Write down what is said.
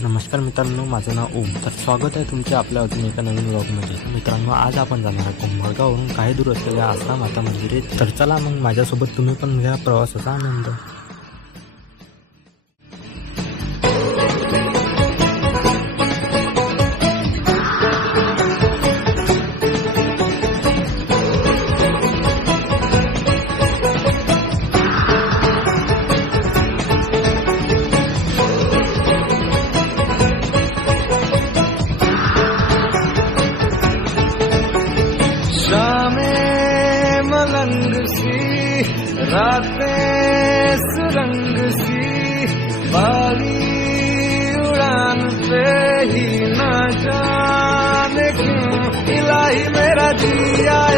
नमस्कार मित्रांनो, माझं नाव ओम. तर स्वागत आहे तुमचे आपल्या अजून एका नवीन व्लॉगमध्ये. मित्रांनो, आज आपण जाणार आहे कुंभळगाववरून काही दूर असलेल्या आसरा माता मंदिरे. तर चला मग माझ्यासोबत तुम्ही पण घ्या प्रवासाचा आनंद. शामें मलंग सी, रातें सुरंग सी, बाली उड़ान पे ही न जाने क्यों इलाही मेरा जी आया।